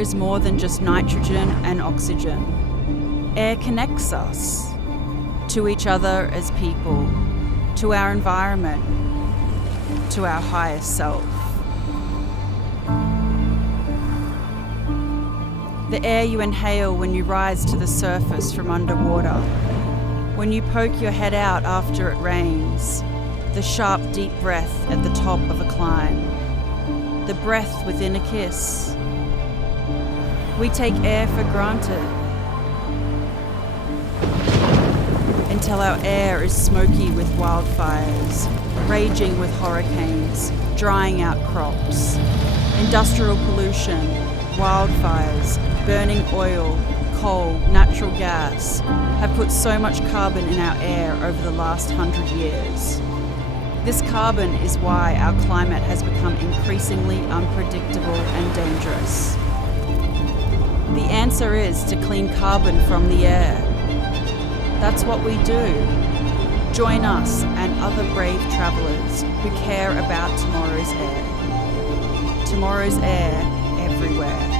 is more than just nitrogen and oxygen. Air connects us to each other as people, to our environment, to our highest self. The air you inhale when you rise to the surface from underwater, when you poke your head out after it rains, the sharp, deep breath at the top of a climb, the breath within a kiss. We take air for granted until our air is smoky with wildfires, raging with hurricanes, drying out crops. Industrial pollution, wildfires, burning oil, coal, natural gas have put so much carbon in our air over the last 100 years. This carbon is why our climate has become increasingly unpredictable and dangerous. The answer is to clean carbon from the air. That's what we do. Join us and other brave travellers who care about tomorrow's air. Tomorrow's air everywhere.